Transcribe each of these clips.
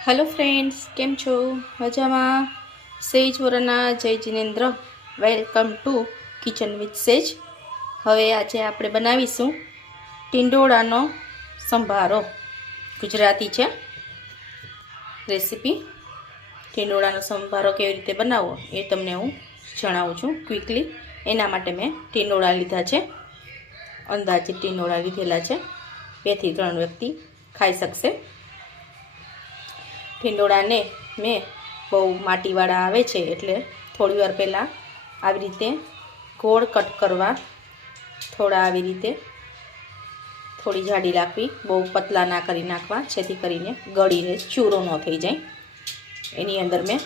Hello friends, केम छो? मजामां? सेज वरना जय जिनेन्द्र। वेलकम टू किचन विथ सेज। हवे आज आपणे बनावीशुं टींडोळानो संभारो। गुजराती छे रेसिपी। टींडोळानो संभारो केवी रीते बनावो ए तमने हूँ जणावुं छुं क्विकली। एना माटे मैं टींडोळा लीधा छे। अंदाजे टींडोळा लीधेला छे। 2 થી 3 व्यक्ति खाई शकशे। टींडोळाने मैं बहु माटीवाळा आवे छे एटले थोड़ी वार पहला आवी रीते गोળ कट करवा। थोड़ा आवी रीते थोड़ी जाडी राखवी, बहु पतला ना करी नाखवा जेथी करीने गळीने चूरो न थई जाय। एनी अंदर मैं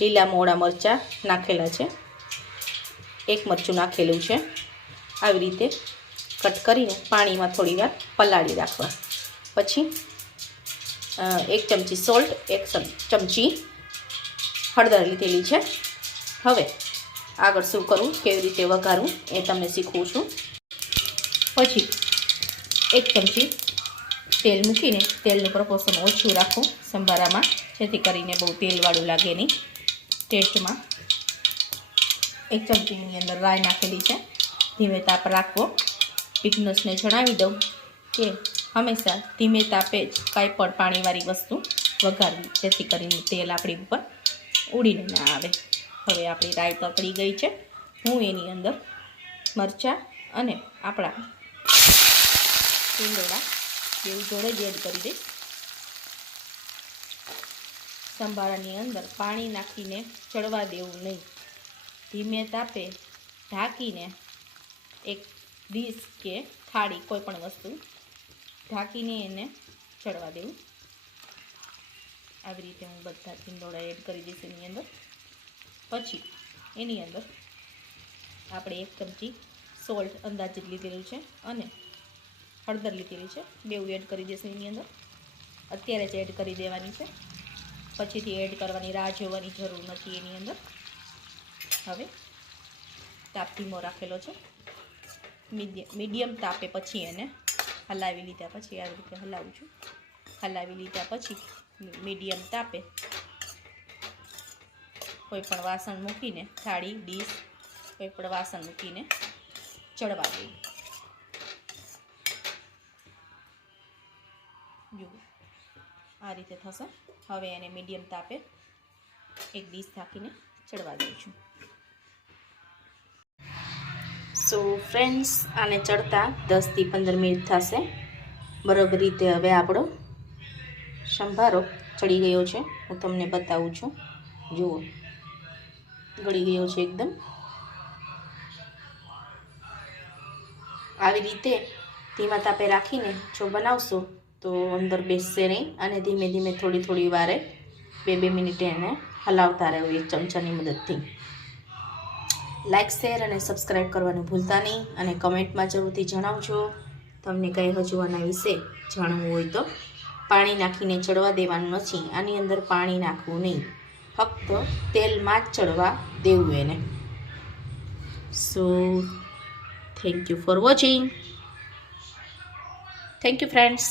લીલા મોળા મરચાં નાખેલા છે। 1 મરચું નાખેલું છે। આવી રીતે કટ કરીને પાણીમાં થોડી વાર પલાળી રાખવા। પછી 1 ચમચી સોલ્ટ, 1 ચમચી હળદર લીધેલી છે। હવે આગળ શું કરવું, કેવી રીતે વઘારવું એ તમને શીખવું છું। પછી 1 ચમચી તેલ મૂકીને તેલનું પ્રપોર્શન ઓછું રાખવું સંભારામાં, જેથી કરીને બહુ તેલવાળું લાગે નહીં ટેસ્ટમાં। 1 ચમચીની અંદર રાઈ નાખેલી છે। ધીમે તાપ રાખવો। બિગનર્સને જણાવી દઉં કે હંમેશા ધીમે તાપે જ કાંઈ પણ પાણીવાળી વસ્તુ વઘારવી, જેથી કરીને તેલ આપણી ઉપર ઉડીને ના આવે। હવે આપણી રાઈ તતળી ગઈ છે। હું એની અંદર મરચાં અને આપણા ટીંડોળા બેઉ જોડે જ એડ કરી દઈશ। સંભારાની અંદર પાણી નાખીને ચડવા દેવું નહીં। ધીમે તાપે ઢાંકીને એક ડીશ કે થાળી કોઈ પણ વસ્તુ ઢાંકીને એને ચડવા દેવું। આવી રીતે હું બધા ટીંડોળા એડ કરી દઈશ એની અંદર। પછી એની અંદર આપણે 1 ચમચી સોલ્ટ અંદાજિત લીધેલું છે અને હળદર લીધેલી છે, બેઉ એડ કરી દઈશું એની અંદર। અત્યારે જ એડ કરી દેવાની છે, પછીથી એડ કરવાની રાહ જોવાની જરૂર નથી એની અંદર। હવે તાપ ધીમો રાખેલો છે। મીડિયમ તાપે પછી એને હલાવી લીધા પછી આવી રીતે હલાવું છું। હલાવી લીધા પછી મીડિયમ તાપે કોઈ પણ વાસણ મૂકીને, થાળી, ડીશ કોઈ પણ વાસણ મૂકીને ચડવા દેવું। જુઓ આ રીતે થશે। હવે એને મીડિયમ તાપે એક ડીશ ઢાંકીને ચડવા દઉં છું। સો ફ્રેન્ડ્સ, આને ચડતા 10 થી 15 મિનિટ થશે બરાબર રીતે। હવે આપણો સંભારો ચડી ગયો છે, હું તમને બતાવું છું। જુઓ ગળી ગયો છે એકદમ। આવી રીતે ધીમા તાપે રાખીને જો બનાવશો તો અંદર બેસશે નહીં અને ધીમે ધીમે થોડી થોડી વારે 2-2 મિનિટે એને હલાવતા રહેવું એક ચમચાની મદદથી। લાઇક, શેર અને સબસ્ક્રાઈબ કરવાનું ભૂલતા નહીં અને કમેન્ટમાં જરૂરથી જણાવજો તમને કંઈ હજુ આના વિશે જાણવું હોય તો। પાણી નાખીને ચડવા દેવાનું નથી, આની અંદર પાણી નાખવું નહીં, ફક્ત તેલમાં જ ચડવા દેવું એને। So thank you for watching. Thank you friends.